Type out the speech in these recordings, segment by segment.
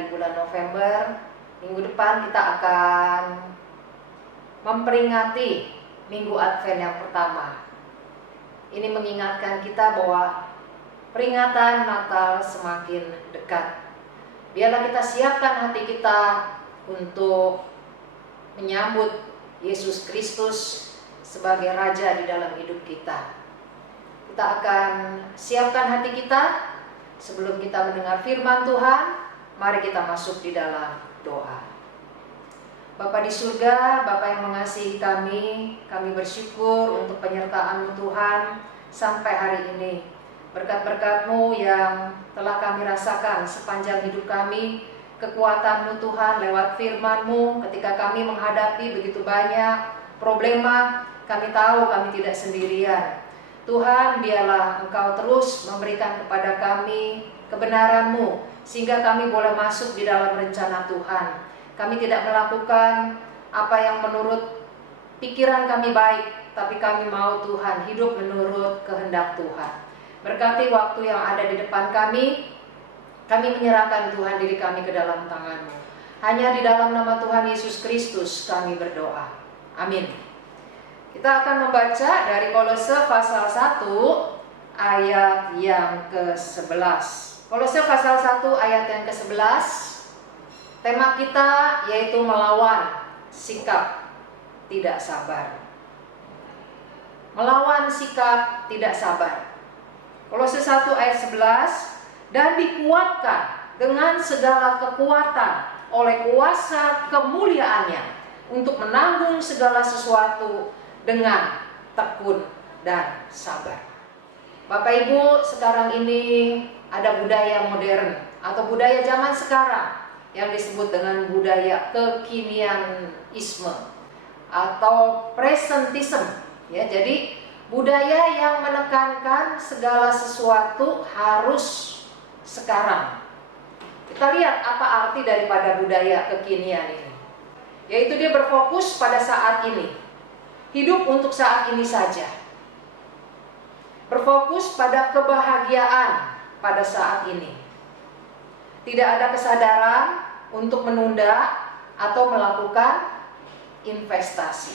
di bulan November. Minggu depan kita akan memperingati Minggu Advent yang pertama. Ini mengingatkan kita bahwa peringatan Natal semakin dekat. Biarlah kita siapkan hati kita untuk menyambut Yesus Kristus sebagai Raja di dalam hidup kita. Kita akan siapkan hati kita sebelum kita mendengar firman Tuhan. Mari kita masuk di dalam doa. Bapa di surga, Bapa yang mengasihi kami bersyukur untuk penyertaan-Mu Tuhan sampai hari ini. Berkat-berkat-Mu yang telah kami rasakan sepanjang hidup kami, kekuatan-Mu Tuhan lewat firman-Mu ketika kami menghadapi begitu banyak problema, kami tahu kami tidak sendirian. Tuhan, biarlah Engkau terus memberikan kepada kami kebenaran-Mu sehingga kami boleh masuk di dalam rencana Tuhan. Kami tidak melakukan apa yang menurut pikiran kami baik, tapi kami mau Tuhan hidup menurut kehendak Tuhan. Berkati waktu yang ada di depan kami menyerahkan Tuhan diri kami ke dalam tangan-Mu. Hanya di dalam nama Tuhan Yesus Kristus kami berdoa. Amin. Kita akan membaca dari Kolose pasal 1 ayat yang ke-11. Kolose pasal 1 ayat yang ke-11. Tema kita yaitu melawan sikap tidak sabar. Melawan sikap tidak sabar. Kolose 1 ayat 11. Dan dikuatkan dengan segala kekuatan oleh kuasa kemuliaannya untuk menanggung segala sesuatu dengan tekun dan sabar. Bapak Ibu, sekarang ini ada budaya modern atau budaya zaman sekarang yang disebut dengan budaya kekinianisme atau presentism, ya. Jadi budaya yang menekankan segala sesuatu harus sekarang. Kita lihat apa arti daripada budaya kekinian ini, yaitu dia berfokus pada saat ini, hidup untuk saat ini saja, berfokus pada kebahagiaan pada saat ini. Tidak ada kesadaran untuk menunda atau melakukan investasi.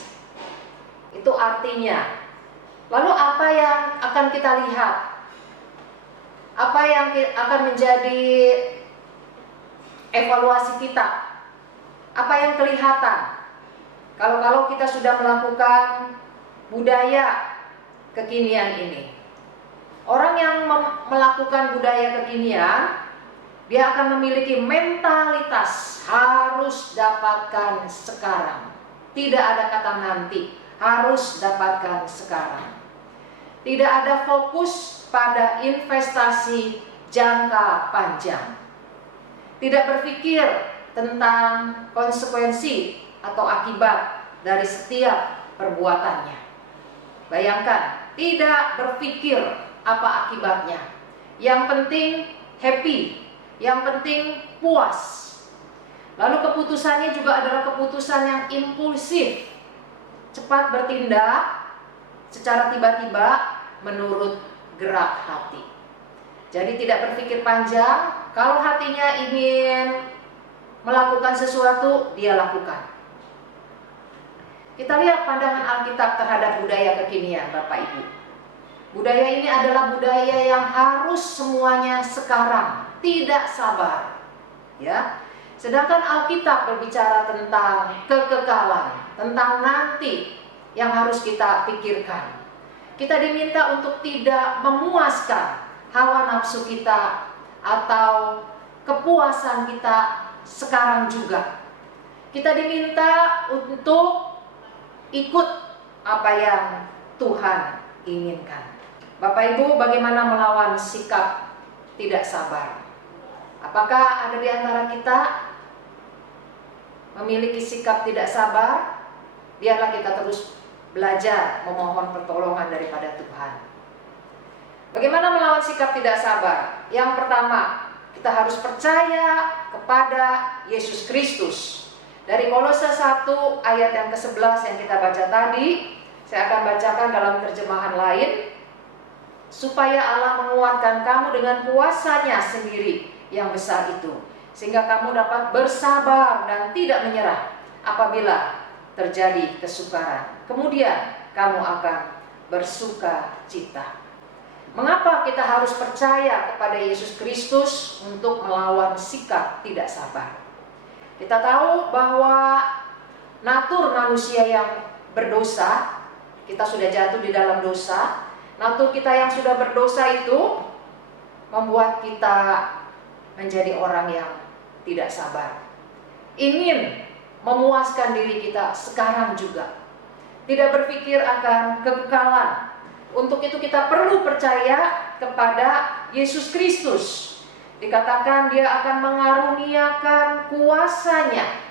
Itu artinya. Lalu apa yang akan kita lihat? Apa yang akan menjadi evaluasi kita? Apa yang kelihatan? Kalau kita sudah melakukan budaya kekinian ini. Orang yang melakukan budaya kekinian, dia akan memiliki mentalitas harus dapatkan sekarang. Tidak ada kata nanti, harus dapatkan sekarang. Tidak ada fokus pada investasi jangka panjang. Tidak berpikir tentang konsekuensi atau akibat dari setiap perbuatannya. Bayangkan, tidak berpikir apa akibatnya. Yang penting happy, yang penting puas. Lalu keputusannya juga adalah keputusan yang impulsif, cepat bertindak secara tiba-tiba menurut gerak hati. Jadi tidak berpikir panjang. Kalau hatinya ingin melakukan sesuatu, dia lakukan. Kita lihat pandangan Alkitab terhadap budaya kekinian, Bapak Ibu. Budaya ini adalah budaya yang harus semuanya sekarang, tidak sabar, ya. Sedangkan Alkitab berbicara tentang kekekalan, tentang nanti yang harus kita pikirkan. Kita diminta untuk tidak memuaskan hawa nafsu kita atau kepuasan kita sekarang juga. Kita diminta untuk ikut apa yang Tuhan inginkan. Bapak Ibu, bagaimana melawan sikap tidak sabar? Apakah ada di antara kita memiliki sikap tidak sabar? Biarlah kita terus belajar memohon pertolongan daripada Tuhan. Bagaimana melawan sikap tidak sabar? Yang pertama, kita harus percaya kepada Yesus Kristus. Dari Kolose 1 ayat yang ke-11 yang kita baca tadi, saya akan bacakan dalam terjemahan lain. Supaya Allah menguatkan kamu dengan kuasa-Nya sendiri yang besar itu, sehingga kamu dapat bersabar dan tidak menyerah apabila terjadi kesukaran. Kemudian kamu akan bersuka cita. Mengapa kita harus percaya kepada Yesus Kristus untuk melawan sikap tidak sabar? Kita tahu bahwa natur manusia yang berdosa, kita sudah jatuh di dalam dosa. Natur kita yang sudah berdosa itu membuat kita menjadi orang yang tidak sabar, ingin memuaskan diri kita sekarang juga, tidak berpikir akan kekekalan. Untuk itu kita perlu percaya kepada Yesus Kristus. Dikatakan dia akan mengaruniakan kuasanya.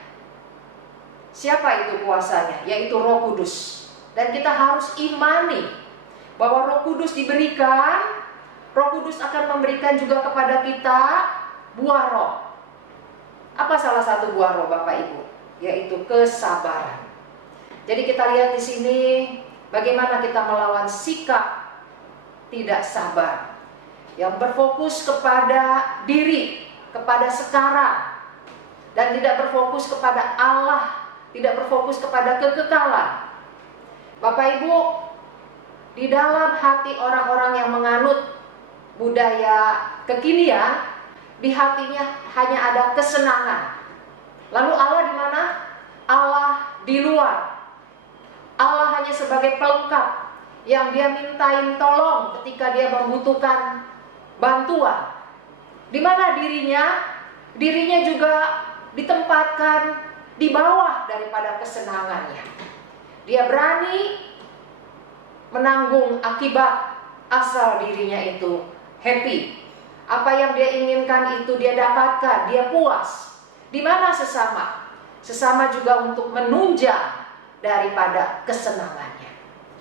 Siapa itu kuasanya? Yaitu Roh Kudus. Dan kita harus imani bahwa Roh Kudus diberikan. Roh Kudus akan memberikan juga kepada kita buah roh. Apa salah satu buah roh, Bapak Ibu? Yaitu kesabaran. Jadi kita lihat di sini bagaimana kita melawan sikap tidak sabar yang berfokus kepada diri, kepada sekarang, dan tidak berfokus kepada Allah, tidak berfokus kepada kekekalan. Bapak Ibu, di dalam hati orang-orang yang menganut budaya kekinian, di hatinya hanya ada kesenangan. Lalu Allah di mana? Allah di luar. Allah hanya sebagai pelengkap yang dia mintain tolong ketika dia membutuhkan bantuan. Di mana dirinya? Dirinya juga ditempatkan di bawah daripada kesenangannya. Dia berani menanggung akibat asal dirinya itu happy. Apa yang dia inginkan itu dia dapatkan, dia puas. Di mana sesama? Sesama juga untuk menunjang daripada kesenangannya.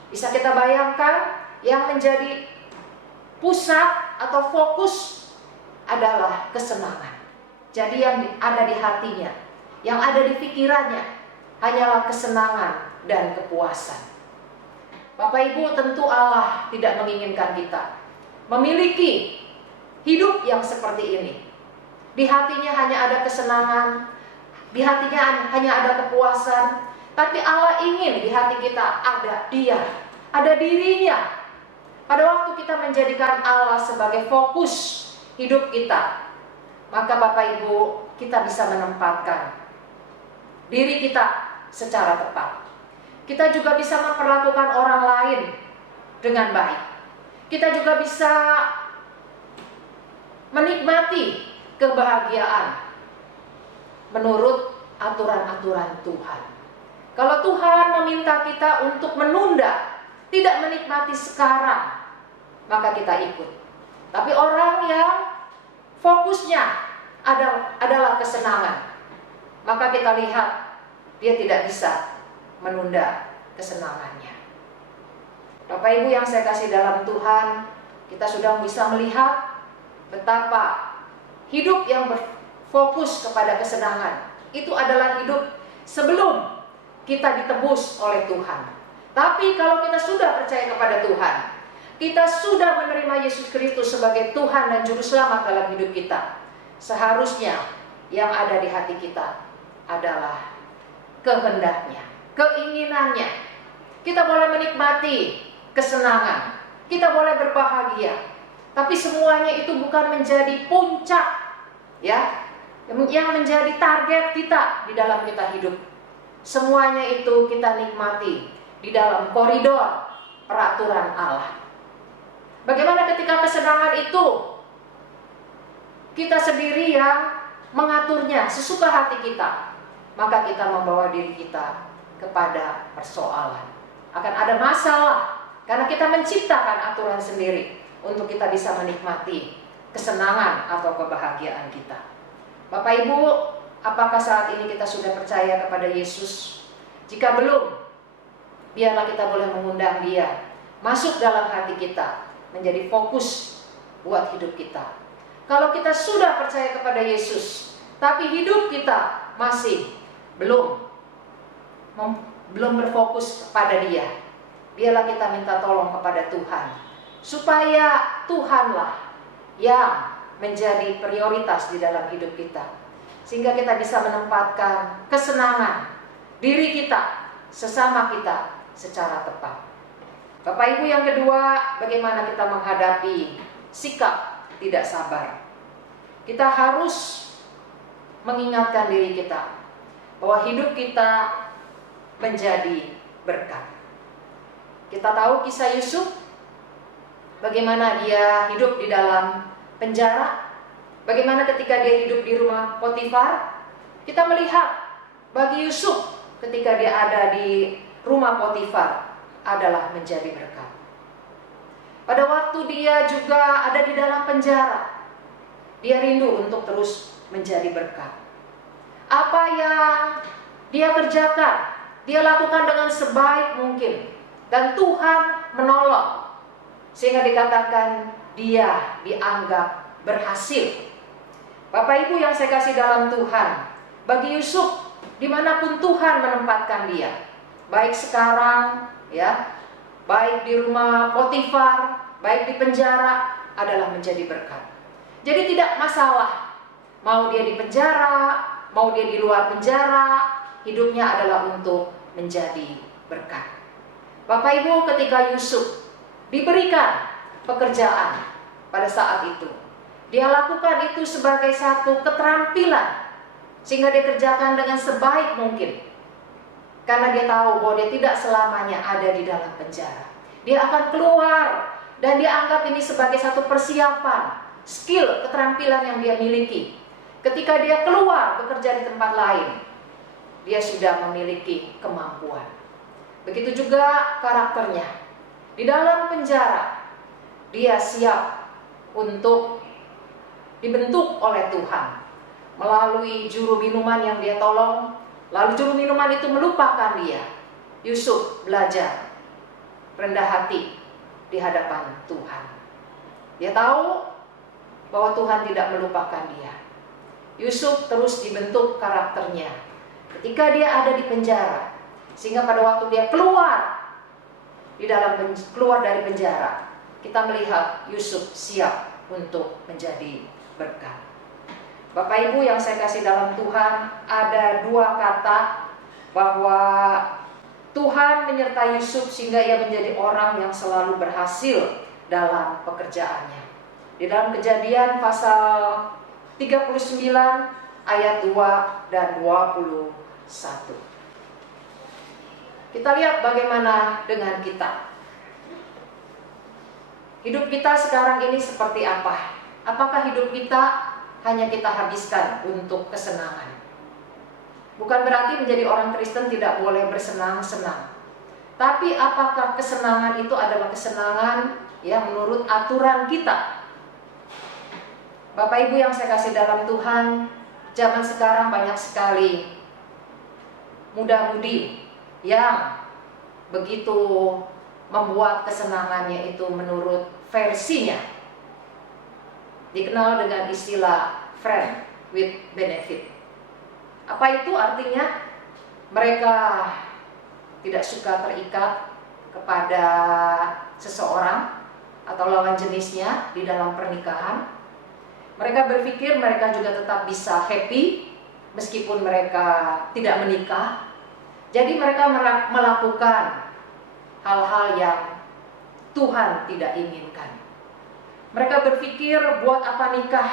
Bisa kita bayangkan yang menjadi pusat atau fokus adalah kesenangan. Jadi yang ada di hatinya, yang ada di pikirannya hanyalah kesenangan dan kepuasan. Bapak Ibu, tentu Allah tidak menginginkan kita memiliki hidup yang seperti ini. Di hatinya hanya ada kesenangan, di hatinya hanya ada kepuasan. Tapi Allah ingin di hati kita ada Dia, ada dirinya. Pada waktu kita menjadikan Allah sebagai fokus hidup kita, maka Bapak Ibu, kita bisa menempatkan diri kita secara tepat. Kita juga bisa memperlakukan orang lain dengan baik. Kita juga bisa menikmati kebahagiaan menurut aturan-aturan Tuhan. Kalau Tuhan meminta kita untuk menunda, tidak menikmati sekarang, maka kita ikut. Tapi orang yang fokusnya adalah kesenangan, maka kita lihat dia tidak bisa menunda kesenangannya. Bapak Ibu yang saya kasih dalam Tuhan, kita sudah bisa melihat betapa hidup yang berfokus kepada kesenangan itu adalah hidup sebelum kita ditebus oleh Tuhan. Tapi kalau kita sudah percaya kepada Tuhan, kita sudah menerima Yesus Kristus sebagai Tuhan dan Juru Selamat dalam hidup kita, seharusnya yang ada di hati kita adalah kehendaknya, keinginannya. Kita boleh menikmati kesenangan, kita boleh berbahagia, tapi semuanya itu bukan menjadi puncak, ya, yang menjadi target kita di dalam kita hidup. Semuanya itu kita nikmati di dalam koridor peraturan Allah. Bagaimana ketika kesenangan itu kita sendiri yang mengaturnya sesuka hati kita, maka kita membawa diri kita kepada persoalan. Akan ada masalah karena kita menciptakan aturan sendiri untuk kita bisa menikmati kesenangan atau kebahagiaan kita. Bapak Ibu, apakah saat ini kita sudah percaya kepada Yesus? Jika belum, biarlah kita boleh mengundang Dia masuk dalam hati kita, menjadi fokus buat hidup kita. Kalau kita sudah percaya kepada Yesus, tapi hidup kita masih belum berfokus kepada Dia, biarlah kita minta tolong kepada Tuhan, supaya Tuhanlah yang menjadi prioritas di dalam hidup kita. sehingga kita bisa menempatkan kesenangan diri kita, sesama kita secara tepat. Bapak Ibu, yang kedua, bagaimana kita menghadapi sikap tidak sabar. Kita harus mengingatkan diri kita bahwa hidup kita menjadi berkat. Kita tahu kisah Yusuf, bagaimana dia hidup di dalam penjara, bagaimana ketika dia hidup di rumah Potifar. Kita melihat bagi Yusuf ketika dia ada di rumah Potifar adalah menjadi berkat. Pada waktu dia juga ada di dalam penjara, dia rindu untuk terus menjadi berkat. Apa yang dia kerjakan, dia lakukan dengan sebaik mungkin, dan Tuhan menolong, sehingga dikatakan dia dianggap berhasil. Bapak Ibu yang saya kasih dalam Tuhan, bagi Yusuf, dimanapun Tuhan menempatkan dia, baik sekarang, ya, baik di rumah Potifar, baik di penjara, adalah menjadi berkat. Jadi tidak masalah, mau dia di penjara, mau dia di luar penjara, hidupnya adalah untuk menjadi berkat. Bapak Ibu, ketika Yusuf diberikan pekerjaan pada saat itu, dia lakukan itu sebagai satu keterampilan, sehingga dia kerjakan dengan sebaik mungkin. Karena dia tahu bahwa dia tidak selamanya ada di dalam penjara. Dia akan keluar, dan dia anggap ini sebagai satu persiapan, skill, keterampilan yang dia miliki. Ketika dia keluar bekerja di tempat lain, dia sudah memiliki kemampuan. Begitu juga karakternya. Di dalam penjara, dia siap untuk dibentuk oleh Tuhan melalui juru minuman yang dia tolong. Lalu juru minuman itu melupakan dia. Yusuf belajar rendah hati di hadapan Tuhan. Dia tahu bahwa Tuhan tidak melupakan dia. Yusuf terus dibentuk karakternya ketika dia ada di penjara, sehingga pada waktu dia keluar dari penjara, kita melihat Yusuf siap untuk menjadi berkat. Bapak Ibu yang saya kasih dalam Tuhan, ada dua kata bahwa Tuhan menyertai Yusuf sehingga ia menjadi orang yang selalu berhasil dalam pekerjaannya. Di dalam Kejadian pasal 39 ayat 2 dan 21. Kita lihat bagaimana dengan kita. Hidup kita sekarang ini seperti apa? Apakah hidup kita hanya kita habiskan untuk kesenangan? Bukan berarti menjadi orang Kristen tidak boleh bersenang-senang. Tapi apakah kesenangan itu adalah kesenangan yang menurut aturan kita? Bapak Ibu yang saya kasih dalam Tuhan, zaman sekarang banyak sekali muda-mudi yang begitu membuat kesenangannya itu menurut versinya. Dikenal dengan istilah friend with benefit. Apa itu artinya? Mereka tidak suka terikat kepada seseorang atau lawan jenisnya di dalam pernikahan. Mereka berpikir mereka juga tetap bisa happy meskipun mereka tidak menikah. Jadi mereka melakukan hal-hal yang Tuhan tidak inginkan. Mereka berpikir, buat apa nikah?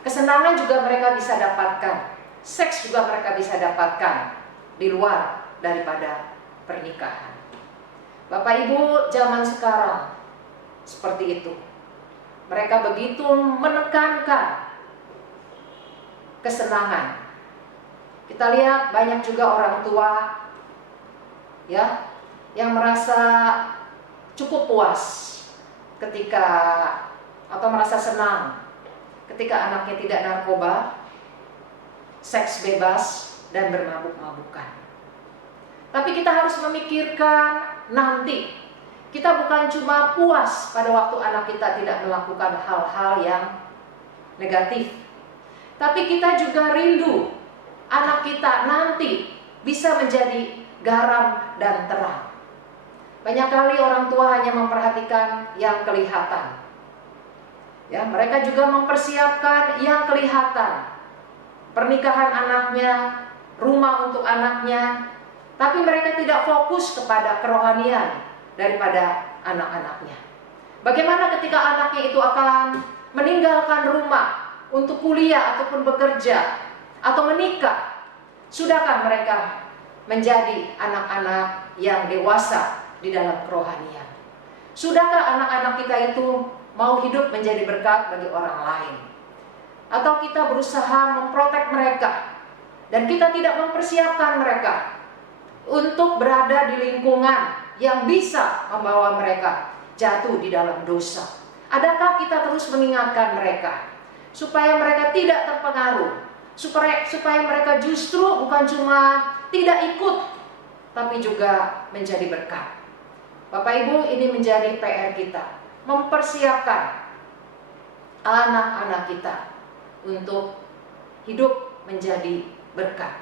Kesenangan juga mereka bisa dapatkan, seks juga mereka bisa dapatkan di luar daripada pernikahan. Bapak Ibu, zaman sekarang seperti itu. Mereka begitu menekankan kesenangan. Kita lihat banyak juga orang tua ya yang merasa cukup puas ketika atau merasa senang ketika anaknya tidak narkoba, seks bebas, dan bermabuk-mabukan. Tapi kita harus memikirkan nanti. Kita bukan cuma puas pada waktu anak kita tidak melakukan hal-hal yang negatif, tapi kita juga rindu anak kita nanti bisa menjadi garam dan terang. Banyak kali orang tua hanya memperhatikan yang kelihatan. Ya, mereka juga mempersiapkan yang kelihatan. pernikahan anaknya, rumah untuk anaknya, tapi mereka tidak fokus kepada kerohanian daripada anak-anaknya. Bagaimana ketika anaknya itu akan meninggalkan rumah untuk kuliah ataupun bekerja atau menikah? Sudahkah mereka menjadi anak-anak yang dewasa di dalam kerohanian? Sudahkah anak-anak kita itu mau hidup menjadi berkat bagi orang lain? Atau kita berusaha memprotek mereka dan kita tidak mempersiapkan mereka untuk berada di lingkungan yang bisa membawa mereka jatuh di dalam dosa? Adakah kita terus mengingatkan mereka supaya mereka tidak terpengaruh, supaya mereka justru bukan cuma tidak ikut, tapi juga menjadi berkat? Bapak Ibu, ini menjadi PR kita, mempersiapkan anak-anak kita untuk hidup menjadi berkat.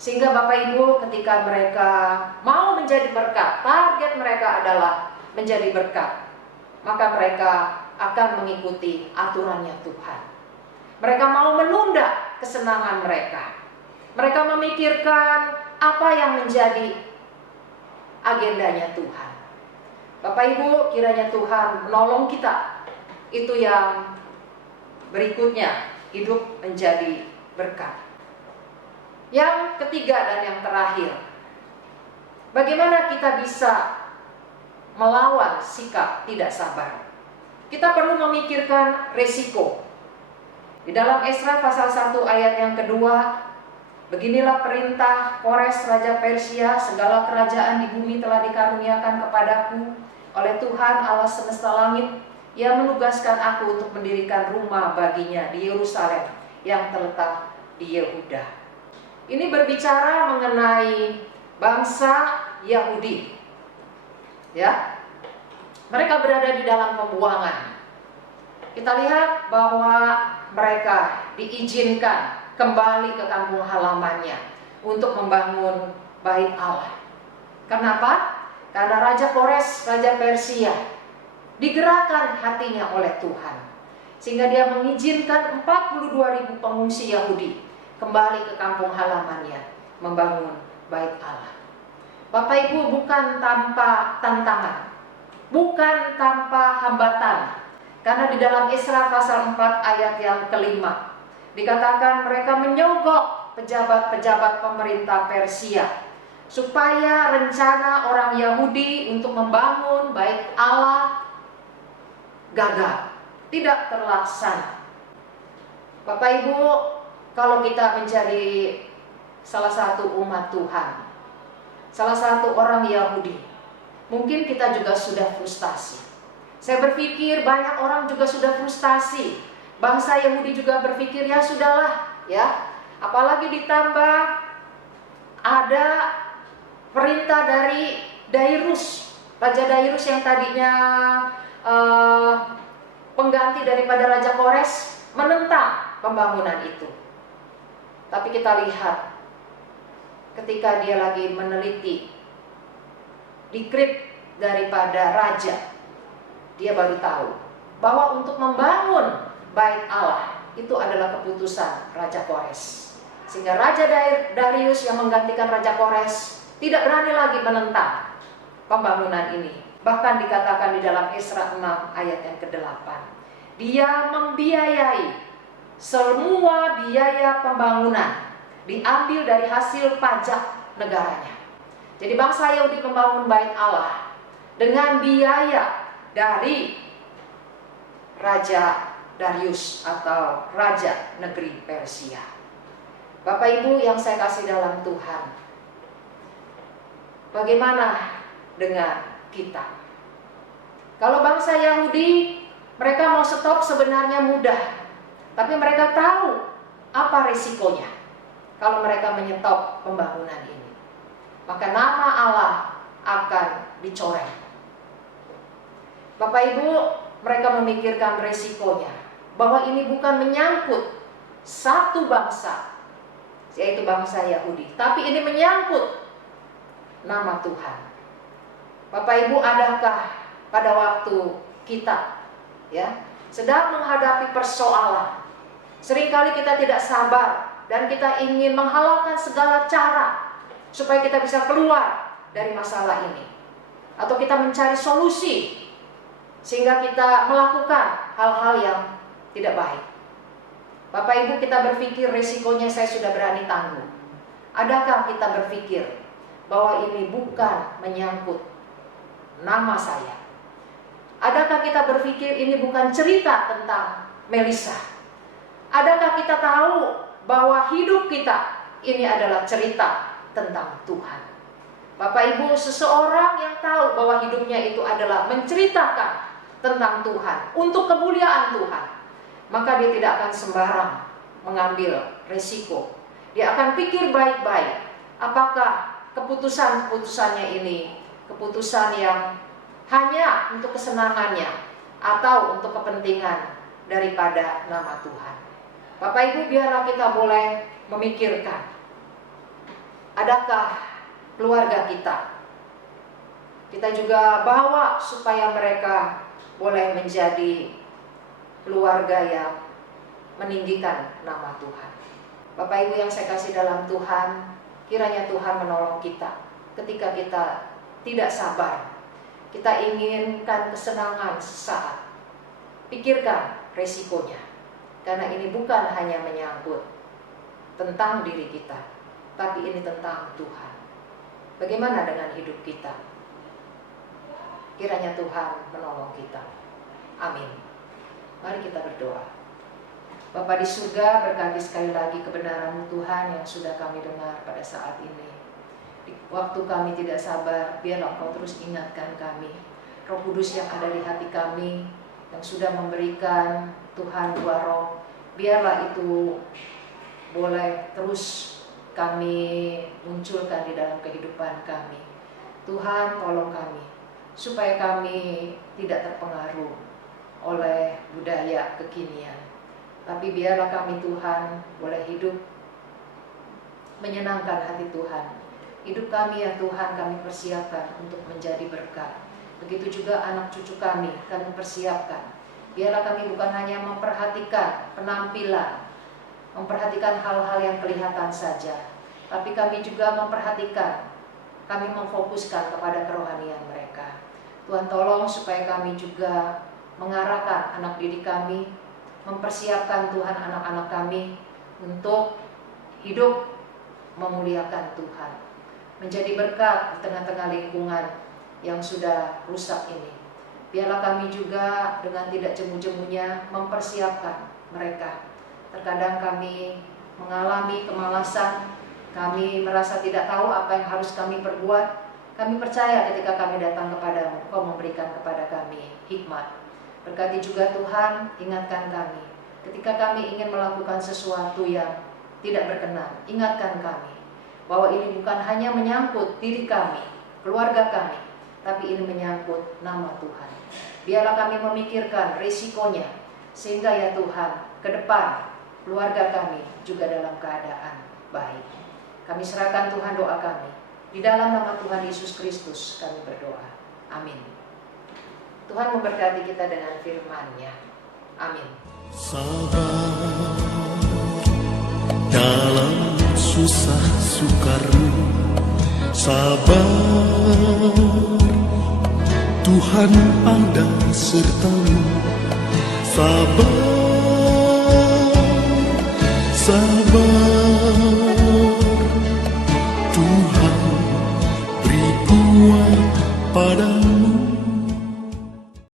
Sehingga Bapak Ibu ketika mereka mau menjadi berkat, target mereka adalah menjadi berkat, maka mereka akan mengikuti aturannya Tuhan. Mereka mau menunda kesenangan mereka. Mereka memikirkan apa yang menjadi agendanya Tuhan. Bapak Ibu, kiranya Tuhan menolong kita. Itu yang berikutnya, hidup menjadi berkat. Yang ketiga dan yang terakhir, bagaimana kita bisa melawan sikap tidak sabar? Kita perlu memikirkan resiko. Di dalam Esra pasal 1 ayat yang kedua, beginilah perintah Kores Raja Persia, segala kerajaan di bumi telah dikaruniakan kepadaku oleh Tuhan Allah semesta langit. Ia menugaskan aku untuk mendirikan rumah baginya di Yerusalem yang terletak di Yehuda. Ini berbicara mengenai bangsa Yahudi. Ya. Mereka berada di dalam pembuangan. Kita lihat bahwa mereka diizinkan kembali ke kampung halamannya untuk membangun bait Allah. Kenapa? Karena Raja Kores, Raja Persia, digerakkan hatinya oleh Tuhan, sehingga dia mengizinkan 42.000 pengungsi Yahudi kembali ke kampung halamannya membangun bait Allah. Bapak Ibu, bukan tanpa tantangan, bukan tanpa hambatan. Karena di dalam Esra pasal 4 ayat yang kelima dikatakan mereka menyogok pejabat-pejabat pemerintah Persia supaya rencana orang Yahudi untuk membangun bait Allah gagal, tidak terlaksana. Bapak Ibu, kalau kita menjadi salah satu umat Tuhan, salah satu orang Yahudi, mungkin kita juga sudah frustasi. Saya berpikir banyak orang juga sudah frustasi. Bangsa Yahudi juga berpikir ya sudahlah ya. Apalagi ditambah ada perintah dari Dairus, Raja Dairus yang tadinya pengganti daripada Raja Kores, menentang pembangunan itu. Tapi kita lihat ketika dia lagi meneliti dekrip daripada raja, dia baru tahu bahwa untuk membangun bait Allah itu adalah keputusan Raja Kores. Sehingga Raja Darius yang menggantikan Raja Kores tidak berani lagi menentang pembangunan ini. Bahkan dikatakan di dalam Esra 6 ayat yang ke-8, dia membiayai semua biaya pembangunan, diambil dari hasil pajak negaranya. Jadi bangsa Yahudi membangun bait Allah dengan biaya dari Raja Darius atau Raja Negeri Persia. Bapak Ibu yang saya kasih dalam Tuhan, bagaimana dengan kita? Kalau bangsa Yahudi, mereka mau stop sebenarnya mudah, tapi mereka tahu apa risikonya kalau mereka menyetop pembangunan ini. Maka nama Allah akan dicoreng. Bapak Ibu, mereka memikirkan resikonya, bahwa ini bukan menyangkut satu bangsa, yaitu bangsa Yahudi, tapi ini menyangkut nama Tuhan. Bapak Ibu, adakah pada waktu kita sedang menghadapi persoalan, Seringkali kita tidak sabar dan kita ingin menghalalkan segala cara supaya kita bisa keluar dari masalah ini. Atau kita mencari solusi sehingga kita melakukan hal-hal yang tidak baik. Bapak Ibu, kita berpikir resikonya saya sudah berani tanggung. Adakah kita berpikir bahwa ini bukan menyangkut nama saya? Adakah kita berpikir ini bukan cerita tentang Melisa? Adakah kita tahu bahwa hidup kita ini adalah cerita tentang Tuhan? Bapak Ibu, seseorang yang tahu bahwa hidupnya itu adalah menceritakan tentang Tuhan, untuk kemuliaan Tuhan, maka dia tidak akan sembarang mengambil resiko. Dia akan pikir baik-baik, apakah keputusan-keputusannya ini keputusan yang hanya untuk kesenangannya atau untuk kepentingan daripada nama Tuhan. Bapak Ibu, biarlah kita boleh memikirkan, adakah keluarga kita juga bawa supaya mereka boleh menjadi keluarga yang meninggikan nama Tuhan. Bapak Ibu yang saya kasih dalam Tuhan, kiranya Tuhan menolong kita ketika kita tidak sabar, kita inginkan kesenangan sesaat. Pikirkan resikonya, karena ini bukan hanya menyangkut tentang diri kita, tapi ini tentang Tuhan. Bagaimana dengan hidup kita? Kiranya Tuhan menolong kita. Amin. Mari kita berdoa. Bapa di surga, berkati sekali lagi kebenaran Tuhan yang sudah kami dengar pada saat ini. Di waktu kami tidak sabar, biarlah Engkau terus ingatkan kami. Roh Kudus yang ada di hati kami, yang sudah memberikan Tuhan dua roh, biarlah itu boleh terus kami munculkan di dalam kehidupan kami. Tuhan, tolong kami supaya kami tidak terpengaruh oleh budaya kekinian, tapi biarlah kami Tuhan boleh hidup menyenangkan hati Tuhan. Hidup kami ya Tuhan kami persiapkan untuk menjadi berkat. Begitu juga anak cucu kami persiapkan. Biarlah kami bukan hanya memperhatikan penampilan, memperhatikan hal-hal yang kelihatan saja, tapi kami juga memperhatikan, kami memfokuskan kepada kerohanian mereka. Tuhan tolong supaya kami juga mengarahkan anak didik kami, mempersiapkan Tuhan anak-anak kami untuk hidup memuliakan Tuhan, menjadi berkat di tengah-tengah lingkungan yang sudah rusak ini. Biarlah kami juga dengan tidak jemu-jemunya mempersiapkan mereka. Terkadang kami mengalami kemalasan, kami merasa tidak tahu apa yang harus kami perbuat. Kami percaya ketika kami datang kepadamu, Engkau memberikan kepada kami hikmat. Berkati juga Tuhan, ingatkan kami. Ketika kami ingin melakukan sesuatu yang tidak berkenan, ingatkan kami bahwa ini bukan hanya menyangkut diri kami, keluarga kami, tapi ini menyangkut nama Tuhan. Biarlah kami memikirkan risikonya, sehingga ya Tuhan, ke depan keluarga kami juga dalam keadaan baik. Kami serahkan Tuhan doa kami. Di dalam nama Tuhan Yesus Kristus kami berdoa. Amin. Tuhan memberkati kita dengan firman-Nya. Amin. Sabar dalam susah sukarmu, sabar, Tuhan ada sertamu. Sabar, sabar.